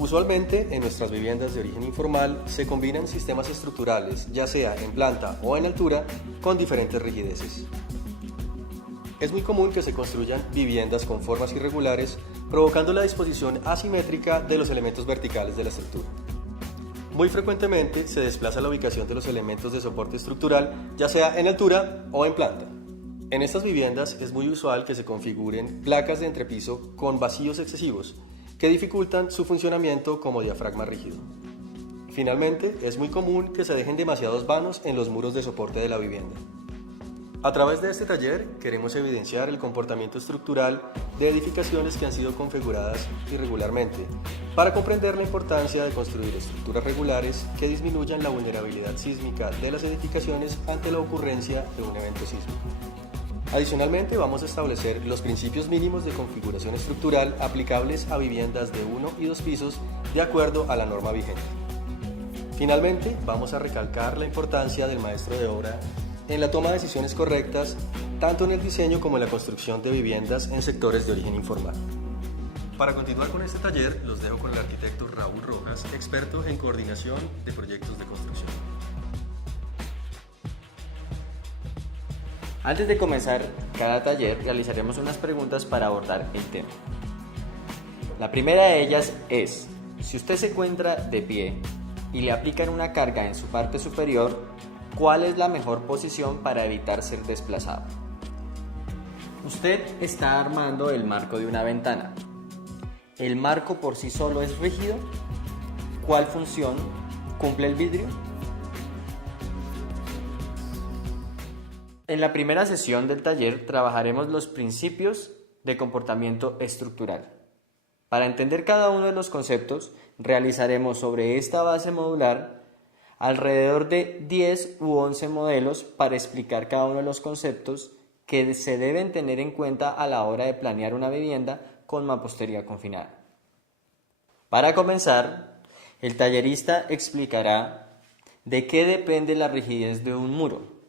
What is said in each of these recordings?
Usualmente en nuestras viviendas de origen informal se combinan sistemas estructurales, ya sea en planta o en altura, con diferentes rigideces. Es muy común que se construyan viviendas con formas irregulares, provocando la disposición asimétrica de los elementos verticales de la estructura. Muy frecuentemente se desplaza la ubicación de los elementos de soporte estructural, ya sea en altura o en planta. En estas viviendas es muy usual que se configuren placas de entrepiso con vacíos excesivos, que dificultan su funcionamiento como diafragma rígido. Finalmente, es muy común que se dejen demasiados vanos en los muros de soporte de la vivienda. A través de este taller queremos evidenciar el comportamiento estructural de edificaciones que han sido configuradas irregularmente, para comprender la importancia de construir estructuras regulares que disminuyan la vulnerabilidad sísmica de las edificaciones ante la ocurrencia de un evento sísmico. Adicionalmente, vamos a establecer los principios mínimos de configuración estructural aplicables a viviendas de 1 y 2 pisos de acuerdo a la norma vigente. Finalmente, vamos a recalcar la importancia del maestro de obra en la toma de decisiones correctas, tanto en el diseño como en la construcción de viviendas en sectores de origen informal. Para continuar con este taller, los dejo con el arquitecto Raúl Rojas, experto en coordinación de proyectos de construcción. Antes de comenzar cada taller, realizaremos unas preguntas para abordar el tema. La primera de ellas es, si usted se encuentra de pie y le aplican una carga en su parte superior, ¿cuál es la mejor posición para evitar ser desplazado? Usted está armando el marco de una ventana. ¿El marco por sí solo es rígido? ¿Cuál función cumple el vidrio? En la primera sesión del taller trabajaremos los principios de comportamiento estructural. Para entender cada uno de los conceptos, realizaremos sobre esta base modular alrededor de 10 u 11 modelos para explicar cada uno de los conceptos que se deben tener en cuenta a la hora de planear una vivienda con mampostería confinada. Para comenzar, el tallerista explicará de qué depende la rigidez de un muro.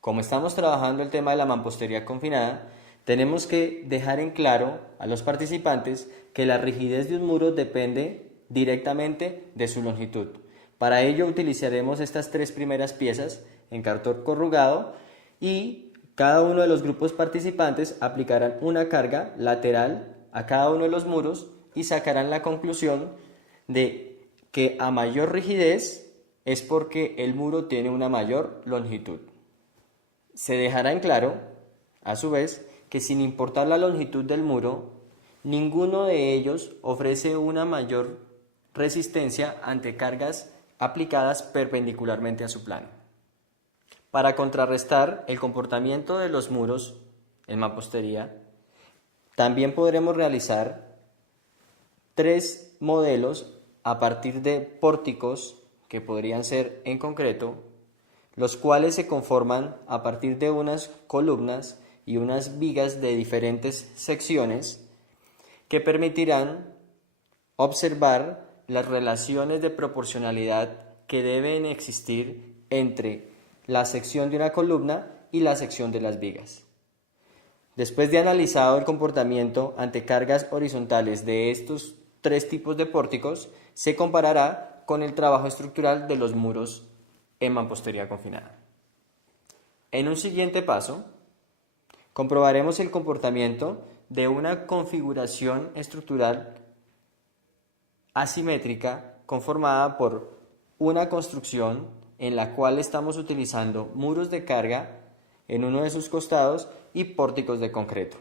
Como estamos trabajando el tema de la mampostería confinada, tenemos que dejar en claro a los participantes que la rigidez de un muro depende directamente de su longitud. Para ello utilizaremos estas 3 primeras piezas en cartón corrugado y cada uno de los grupos participantes aplicarán una carga lateral a cada uno de los muros y sacarán la conclusión de que a mayor rigidez es porque el muro tiene una mayor longitud. Se dejará en claro, a su vez, que sin importar la longitud del muro, ninguno de ellos ofrece una mayor resistencia ante cargas aplicadas perpendicularmente a su plano. Para contrarrestar el comportamiento de los muros en mampostería, también podremos realizar 3 modelos a partir de pórticos que podrían ser en concreto, los cuales se conforman a partir de unas columnas y unas vigas de diferentes secciones que permitirán observar las relaciones de proporcionalidad que deben existir entre la sección de una columna y la sección de las vigas. Después de analizado el comportamiento ante cargas horizontales de estos 3 tipos de pórticos, se comparará con el trabajo estructural de los muros en mampostería confinada. En un siguiente paso, comprobaremos el comportamiento de una configuración estructural asimétrica conformada por una construcción en la cual estamos utilizando muros de carga en uno de sus costados y pórticos de concreto.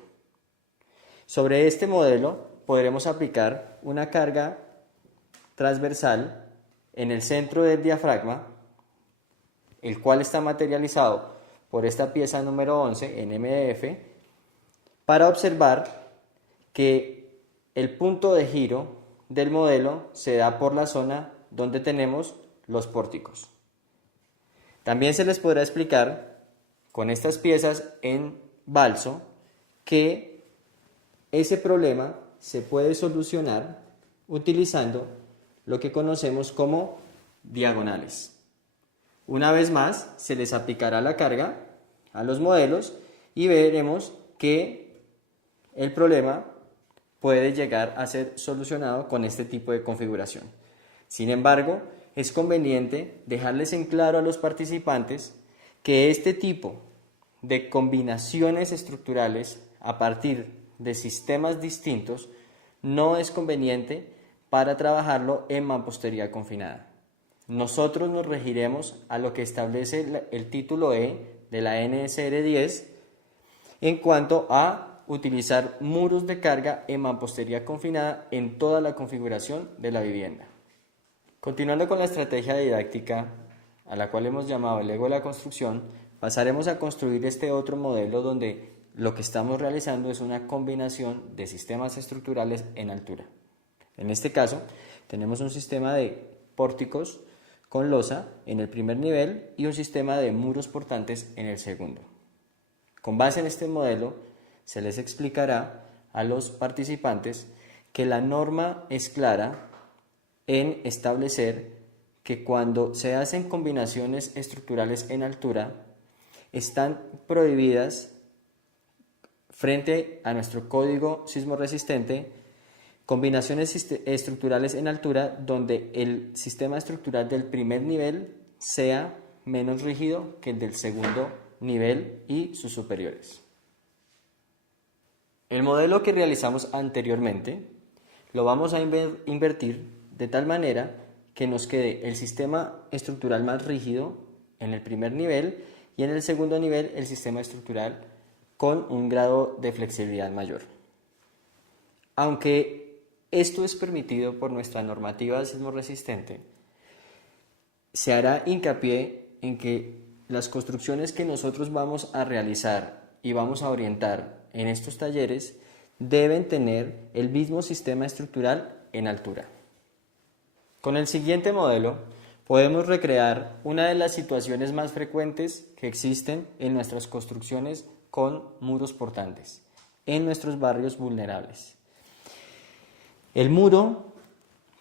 Sobre este modelo podremos aplicar una carga transversal en el centro del diafragma, el cual está materializado por esta pieza número 11 en MDF, para observar que el punto de giro del modelo se da por la zona donde tenemos los pórticos. También se les podrá explicar con estas piezas en balso que ese problema se puede solucionar utilizando lo que conocemos como diagonales. Una vez más, se les aplicará la carga a los modelos y veremos que el problema puede llegar a ser solucionado con este tipo de configuración. Sin embargo, es conveniente dejarles en claro a los participantes que este tipo de combinaciones estructurales a partir de sistemas distintos no es conveniente para trabajarlo en mampostería confinada. Nosotros nos regiremos a lo que establece el título E de la NSR 10 en cuanto a utilizar muros de carga en mampostería confinada en toda la configuración de la vivienda. Continuando con la estrategia didáctica, a la cual hemos llamado el Lego de la construcción, pasaremos a construir este otro modelo donde lo que estamos realizando es una combinación de sistemas estructurales en altura. En este caso, tenemos un sistema de pórticos con losa en el primer nivel y un sistema de muros portantes en el segundo. Con base en este modelo, se les explicará a los participantes que la norma es clara en establecer que cuando se hacen combinaciones estructurales en altura, están prohibidas frente a nuestro código sismo resistente combinaciones estructurales en altura donde el sistema estructural del primer nivel sea menos rígido que el del segundo nivel y sus superiores. El modelo que realizamos anteriormente lo vamos a invertir de tal manera que nos quede el sistema estructural más rígido en el primer nivel y en el segundo nivel el sistema estructural con un grado de flexibilidad mayor. Aunque esto es permitido por nuestra normativa de sismo resistente, se hará hincapié en que las construcciones que nosotros vamos a realizar y vamos a orientar en estos talleres deben tener el mismo sistema estructural en altura. Con el siguiente modelo podemos recrear una de las situaciones más frecuentes que existen en nuestras construcciones con muros portantes, en nuestros barrios vulnerables. El muro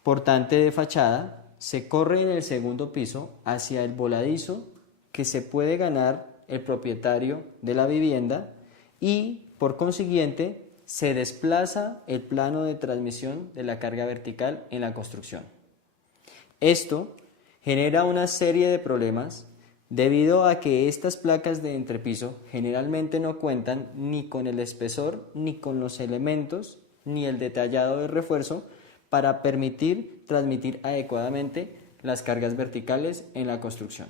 portante de fachada se corre en el segundo piso hacia el voladizo que se puede ganar el propietario de la vivienda y, por consiguiente, se desplaza el plano de transmisión de la carga vertical en la construcción. Esto genera una serie de problemas debido a que estas placas de entrepiso generalmente no cuentan ni con el espesor, ni con los elementos, ni el detallado de refuerzo para permitir transmitir adecuadamente las cargas verticales en la construcción.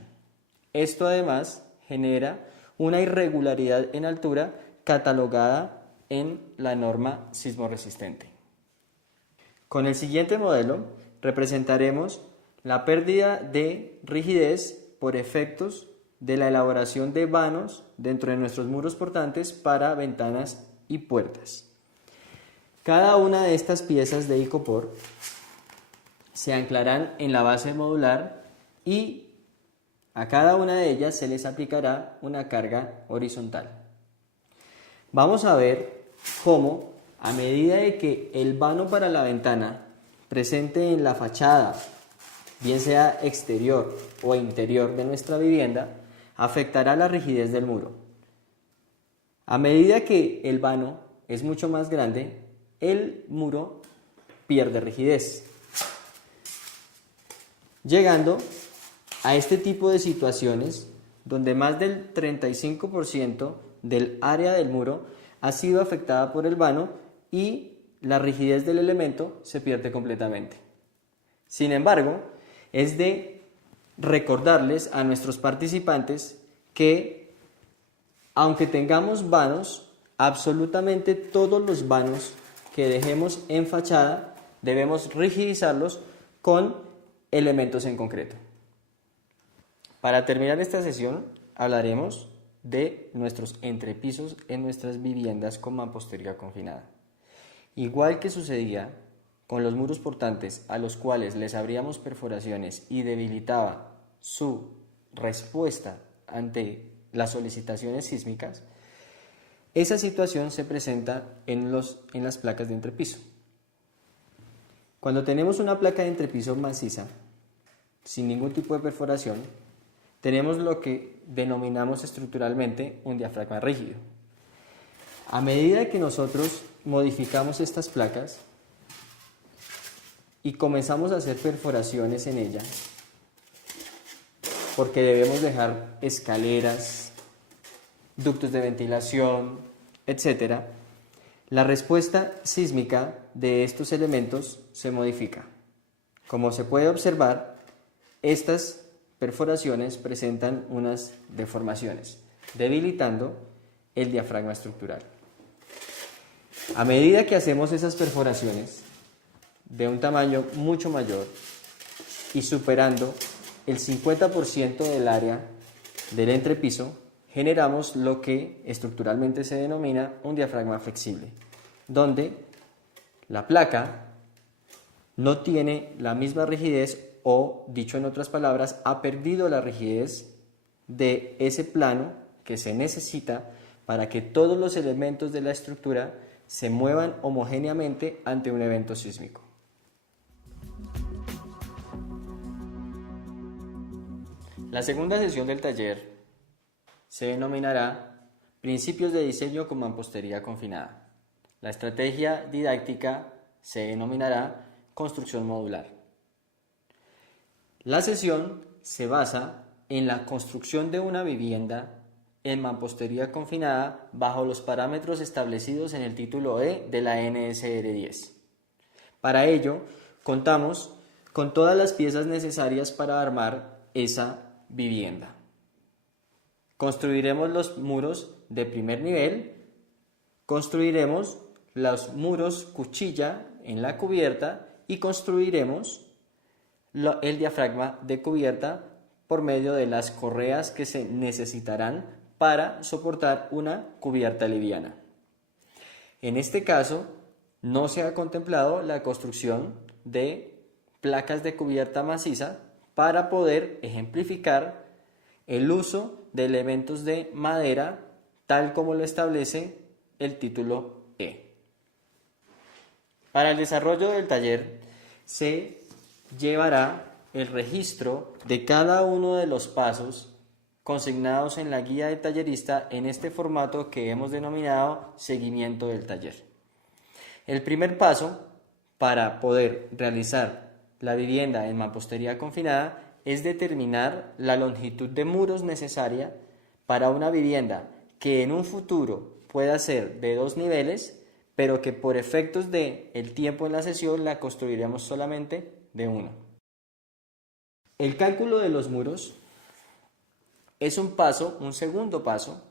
Esto además genera una irregularidad en altura catalogada en la norma sismo resistente. Con el siguiente modelo representaremos la pérdida de rigidez por efectos de la elaboración de vanos dentro de nuestros muros portantes para ventanas y puertas. Cada una de estas piezas de icopor se anclarán en la base modular y a cada una de ellas se les aplicará una carga horizontal. Vamos a ver cómo, a medida de que el vano para la ventana presente en la fachada, bien sea exterior o interior de nuestra vivienda, afectará la rigidez del muro. A medida que el vano es mucho más grande, el muro pierde rigidez, llegando a este tipo de situaciones donde más del 35% del área del muro ha sido afectada por el vano y la rigidez del elemento se pierde completamente. Sin embargo, es de recordarles a nuestros participantes que, aunque tengamos vanos, absolutamente todos los vanos que dejemos en fachada debemos rigidizarlos con elementos en concreto. Para terminar esta sesión hablaremos de nuestros entrepisos en nuestras viviendas con mampostería confinada. Igual que sucedía con los muros portantes a los cuales les abríamos perforaciones y debilitaba su respuesta ante las solicitaciones sísmicas, esa situación se presenta en las placas de entrepiso. Cuando tenemos una placa de entrepiso maciza, sin ningún tipo de perforación, tenemos lo que denominamos estructuralmente un diafragma rígido. A medida que nosotros modificamos estas placas y comenzamos a hacer perforaciones en ella, porque debemos dejar escaleras, ductos de ventilación, etc., la respuesta sísmica de estos elementos se modifica. Como se puede observar, estas perforaciones presentan unas deformaciones, debilitando el diafragma estructural. A medida que hacemos esas perforaciones de un tamaño mucho mayor y superando el 50% del área del entrepiso, generamos lo que estructuralmente se denomina un diafragma flexible, donde la placa no tiene la misma rigidez o, dicho en otras palabras, ha perdido la rigidez de ese plano que se necesita para que todos los elementos de la estructura se muevan homogéneamente ante un evento sísmico. La segunda sesión del taller se denominará Principios de diseño con mampostería confinada. La estrategia didáctica se denominará Construcción modular. La sesión se basa en la construcción de una vivienda en mampostería confinada bajo los parámetros establecidos en el título E de la NSR 10. Para ello, contamos con todas las piezas necesarias para armar esa vivienda. Construiremos los muros de primer nivel, construiremos los muros cuchilla en la cubierta y construiremos el diafragma de cubierta por medio de las correas que se necesitarán para soportar una cubierta liviana. En este caso, no se ha contemplado la construcción de placas de cubierta maciza para poder ejemplificar el uso de elementos de madera tal como lo establece el título E. Para el desarrollo del taller se llevará el registro de cada uno de los pasos consignados en la guía del tallerista en este formato que hemos denominado seguimiento del taller. El primer paso para poder realizar la vivienda en mampostería confinada es determinar la longitud de muros necesaria para una vivienda que en un futuro pueda ser de 2 niveles, pero que por efectos del tiempo en la sesión la construiremos solamente de 1. El cálculo de los muros es un segundo paso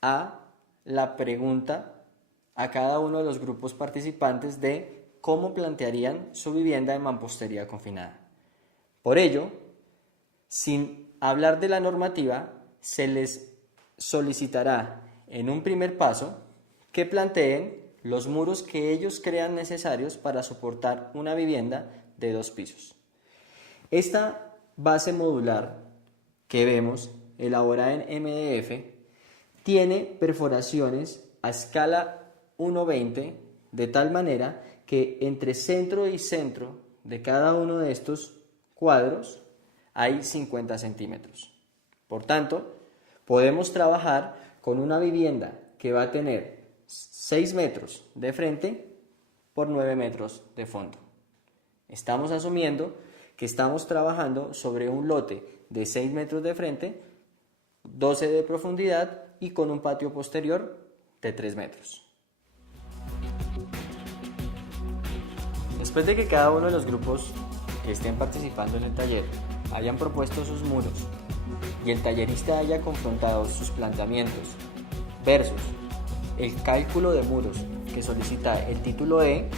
a la pregunta a cada uno de los grupos participantes de cómo plantearían su vivienda en mampostería confinada. Por ello, sin hablar de la normativa, se les solicitará en un primer paso que planteen los muros que ellos crean necesarios para soportar una vivienda de 2 pisos. Esta base modular que vemos elaborada en MDF tiene perforaciones a escala 1:20 de tal manera que entre centro y centro de cada uno de estos cuadros hay 50 centímetros. Por tanto, podemos trabajar con una vivienda que va a tener 6 metros de frente por 9 metros de fondo. Estamos asumiendo que estamos trabajando sobre un lote de 6 metros de frente, 12 de profundidad y con un patio posterior de 3 metros. Después de que cada uno de los grupos que estén participando en el taller hayan propuesto sus muros y el tallerista haya confrontado sus planteamientos versus el cálculo de muros que solicita el título E,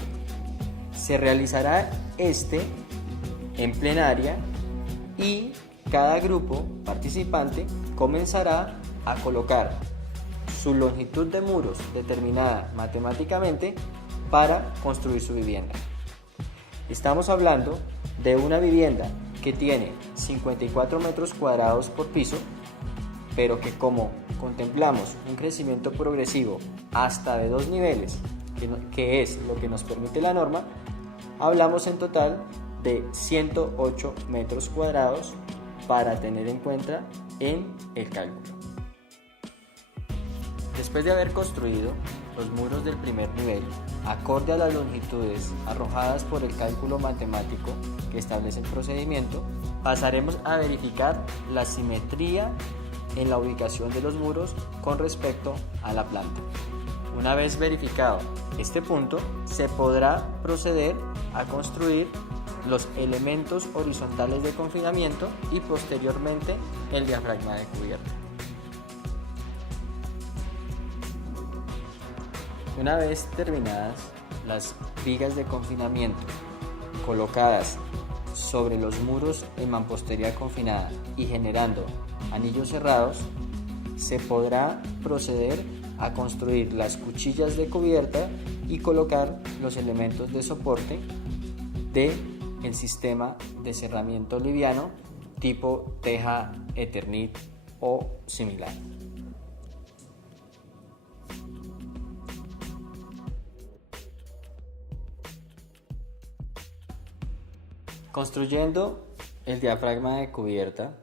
se realizará en plenaria y cada grupo participante comenzará a colocar su longitud de muros determinada matemáticamente para construir su vivienda. Estamos hablando de una vivienda que tiene 54 metros cuadrados por piso, pero que como contemplamos un crecimiento progresivo hasta de 2 niveles, que es lo que nos permite la norma, hablamos en total de 108 metros cuadrados para tener en cuenta en el cálculo. Después de haber construido los muros del primer nivel, acorde a las longitudes arrojadas por el cálculo matemático que establece el procedimiento, pasaremos a verificar la simetría en la ubicación de los muros con respecto a la planta. Una vez verificado este punto, se podrá proceder a construir los elementos horizontales de confinamiento y posteriormente el diafragma de cubierta. Una vez terminadas las vigas de confinamiento colocadas sobre los muros en mampostería confinada y generando anillos cerrados, se podrá proceder a construir las cuchillas de cubierta y colocar los elementos de soporte del sistema de cerramiento liviano tipo teja Eternit o similar. Construyendo el diafragma de cubierta,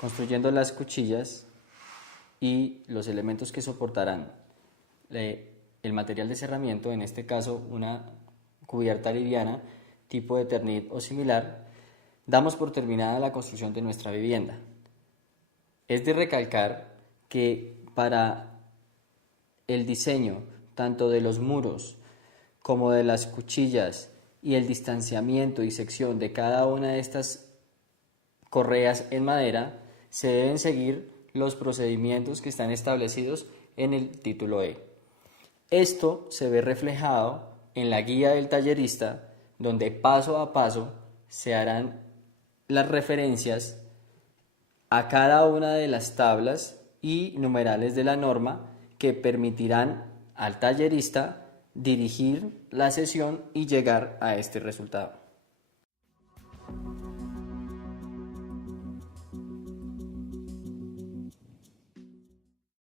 construyendo las cuchillas y los elementos que soportarán el material de cerramiento, en este caso una cubierta liviana tipo Eternit o similar, damos por terminada la construcción de nuestra vivienda. Es de recalcar que para el diseño tanto de los muros como de las cuchillas y el distanciamiento y sección de cada una de estas correas en madera, se deben seguir los procedimientos que están establecidos en el título E. Esto se ve reflejado en la guía del tallerista, donde paso a paso se harán las referencias a cada una de las tablas y numerales de la norma que permitirán al tallerista dirigir la sesión y llegar a este resultado.